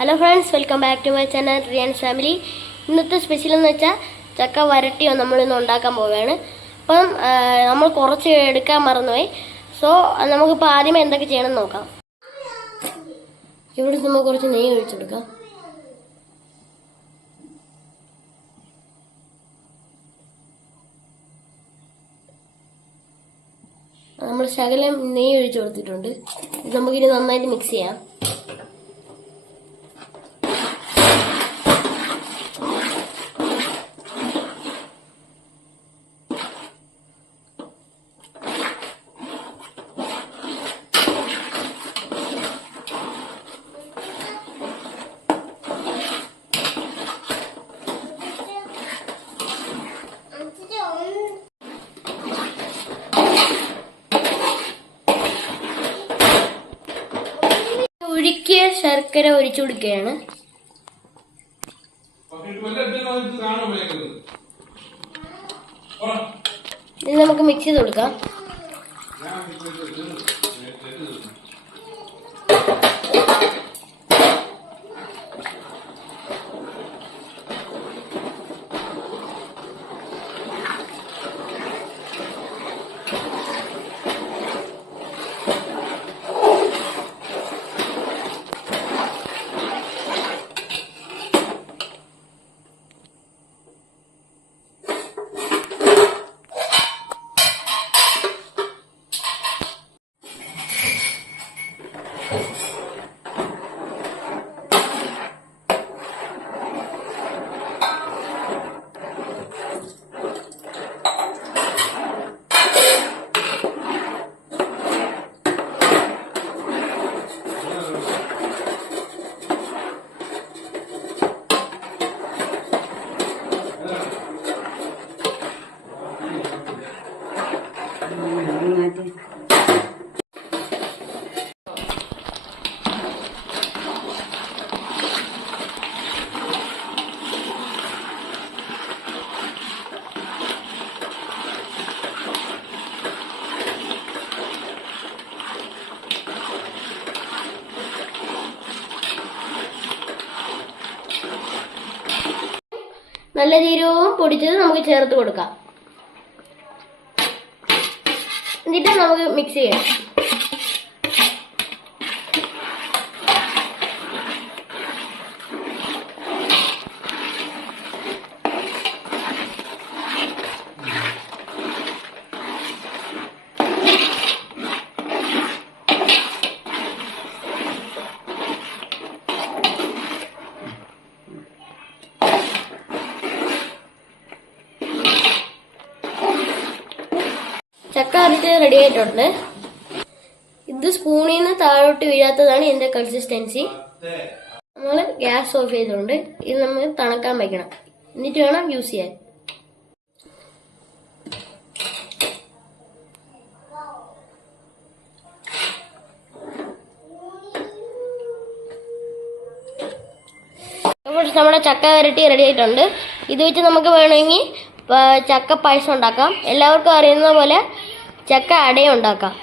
Hello friends, welcome back to my channel Riyan's family. ഇന്നത്തെ special എന്ന് വെച്ചാൽ ചക്ക വരട്ടിയോ നമ്മളിന്ന് ഉണ്ടാക്കാൻ പോവുകയാണ്. അപ്പം നമ്മൾ കുറച്ച് എടുക്കാൻ മറന്നുപോയി. സോ നമുക്കിപ്പോൾ ആദ്യമേ എന്തൊക്കെ ചെയ്യണമെന്ന് നോക്കാം. ഇവിടെ നമുക്ക് കുറച്ച് നെയ്യ് ഒഴിച്ചെടുക്കാം. നമ്മൾ ശകലം നെയ്യ് ഒഴിച്ചു കൊടുത്തിട്ടുണ്ട്. ഇത് നമുക്കിനി നന്നായിട്ട് മിക്സ് ചെയ്യാം. ഉരുക്കിയ ശർക്കര ഒഴിച്ചു കൊടുക്കുകയാണ്. ഇത് നമുക്ക് മിക്സ് ചെയ്ത് കൊടുക്കാം. നല്ല ജീരകവും പൊടിച്ചത് നമുക്ക് ചേർത്ത് കൊടുക്കാം. എന്നിട്ട് നമുക്ക് മിക്സ് ചെയ്യാം. ചക്ക വരട്ടി റെഡി ആയിട്ടുണ്ട്. ഇത് സ്പൂണിൽ നിന്ന് താഴോട്ട് വീഴാത്തതാണ് ഇതിന്റെ കൺസിസ്റ്റൻസി. നമ്മൾ ഗ്യാസ് ഓഫ് ചെയ്തിട്ടുണ്ട്. ഇത് നമ്മൾ തണുക്കാൻ വയ്ക്കണം. എന്നിട്ട് വേണം യൂസ് ചെയ്യാൻ. അപ്പോൾ നമ്മുടെ ചക്ക വരട്ടി റെഡി ആയിട്ടുണ്ട്. ഇത് വെച്ച് നമുക്ക് വേണമെങ്കിൽ ചക്ക പായസം ഉണ്ടാക്കാം. എല്ലാവർക്കും അറിയുന്ന പോലെ ചക്ക അടയും ഉണ്ടാക്കാം.